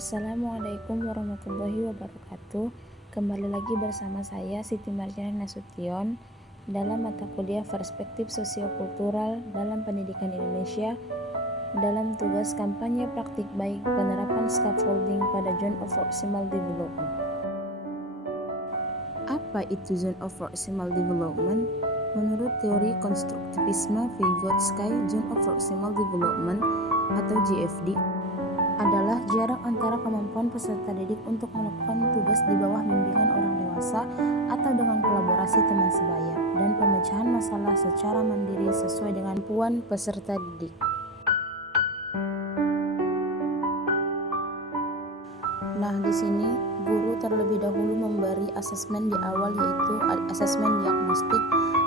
Assalamualaikum warahmatullahi wabarakatuh. Kembali lagi bersama saya Siti Marjana Nasution dalam mata kuliah Perspektif Sosiokultural dalam Pendidikan Indonesia dalam tugas kampanye praktik baik penerapan scaffolding pada Zone of Proximal Development. Apa itu Zone of Proximal Development? Menurut teori konstruktivisme Vygotsky, Zone of Proximal Development atau ZFD adalah jarak antara kemampuan peserta didik untuk melakukan tugas di bawah bimbingan orang dewasa atau dengan kolaborasi teman sebaya dan pemecahan masalah secara mandiri sesuai dengan kemampuan peserta didik. Nah, di sini guru terlebih dahulu memberi asesmen di awal, yaitu asesmen diagnostik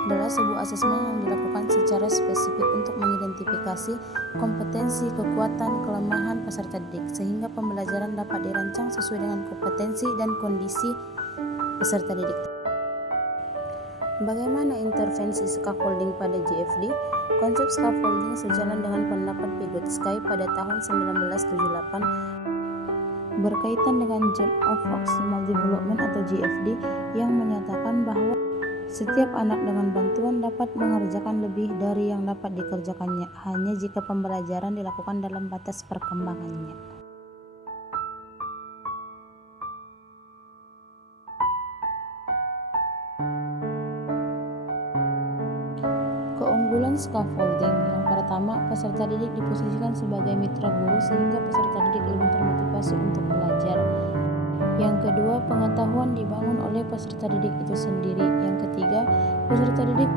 adalah sebuah asesmen yang dilakukan secara spesifik untuk mengidentifikasi kompetensi, kekuatan, kelemahan peserta didik sehingga pembelajaran dapat dirancang sesuai dengan kompetensi dan kondisi peserta didik. Bagaimana intervensi scaffolding pada GFD? Konsep scaffolding sejalan dengan pendapat Vygotsky pada tahun 1978 berkaitan dengan Zone of Proximal Development atau GFD yang menyatakan bahwa setiap anak dengan bantuan dapat mengerjakan lebih dari yang dapat dikerjakannya hanya jika pembelajaran dilakukan dalam batas perkembangannya. Keunggulan scaffolding: yang pertama, peserta didik diposisikan sebagai mitra guru sehingga peserta didik lebih termotivasi untuk belajar. Yang kedua, pengetahuan dibangun oleh peserta didik itu sendiri. Yang ketiga, peserta didik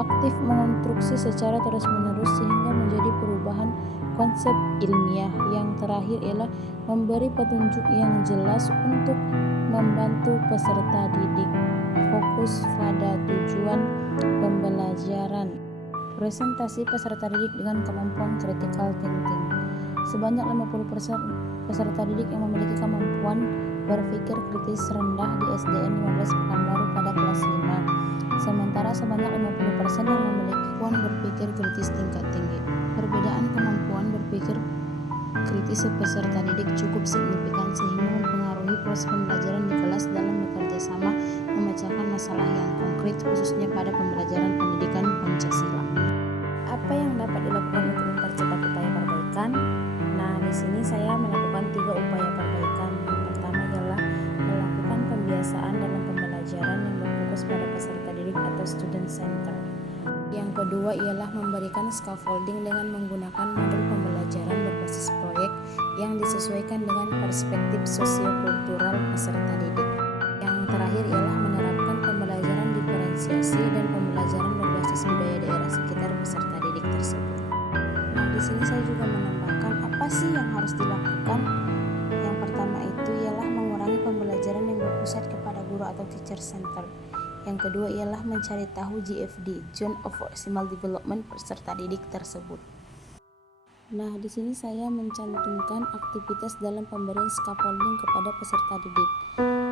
aktif mengonstruksi secara terus-menerus sehingga menjadi perubahan konsep ilmiah. Yang terakhir ialah memberi petunjuk yang jelas untuk membantu peserta didik fokus pada tujuan pembelajaran. Presentasi peserta didik dengan kemampuan critical thinking. Sebanyak 50% peserta didik yang memiliki kemampuan berpikir kritis rendah di SDN 15 Pekanbaru pada kelas 5, sementara sebanyak 50% yang memiliki kemampuan berpikir kritis tingkat tinggi. Perbedaan kemampuan berpikir kritis peserta didik cukup signifikan sehingga mempengaruhi proses pembelajaran di kelas dalam bekerja sama memecahkan masalah yang konkret, khususnya pada pembelajaran pendidikan Pancasila. Apa yang dapat dilakukan untuk mempercepat upaya perbaikan? Nah, di sini saya melakukan 3 upaya perbaikan. Yang pertama ialah melakukan pembiasaan dalam pembelajaran yang berfokus pada peserta didik atau student center. Yang kedua ialah memberikan scaffolding dengan menggunakan model pembelajaran berbasis proyek yang disesuaikan dengan perspektif sosiokultural peserta didik. Yang terakhir ialah menerapkan pembelajaran diferensiasi dan pembelajaran berbasis budaya daerah sekitar peserta didik tersebut. Nah, di sini saya juga menambahkan apa sih yang harus dilakukan. Yang pertama itu ialah mengurangi pembelajaran yang berpusat kepada guru atau teacher center. Yang kedua ialah mencari tahu GFD, Zone of Proximal Development peserta didik tersebut. Nah, di sini saya mencantumkan aktivitas dalam pemberian scaffolding kepada peserta didik.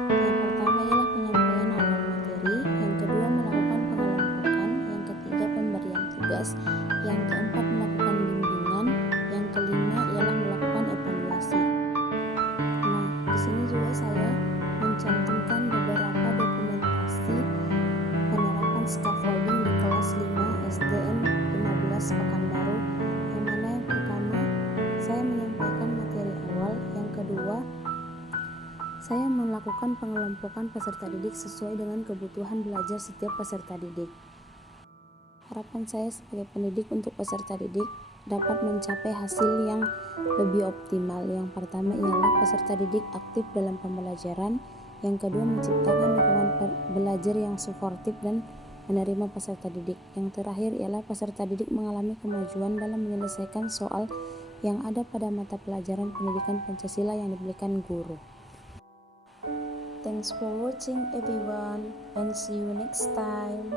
Yang pertama ialah penyampaian awal materi, yang kedua melakukan pengelompokan, yang ketiga pemberian tugas, yang keempat melakukan bimbingan, yang kelima ialah melakukan evaluasi. Nah, di sini juga saya mencantumkan beberapa dokumentasi penerapan scaffolding di kelas 5 SDN 15 Pekanbaru, yang mana yang pertama saya menyampaikan materi awal, yang kedua saya melakukan pengelompokan peserta didik sesuai dengan kebutuhan belajar setiap peserta didik. Harapan saya sebagai pendidik untuk peserta didik dapat mencapai hasil yang lebih optimal. Yang pertama ialah peserta didik aktif dalam pembelajaran, yang kedua menciptakan lingkungan belajar yang suportif dan menerima peserta didik. Yang terakhir ialah peserta didik mengalami kemajuan dalam menyelesaikan soal yang ada pada mata pelajaran pendidikan Pancasila yang diberikan guru. Thanks for watching everyone and see you next time.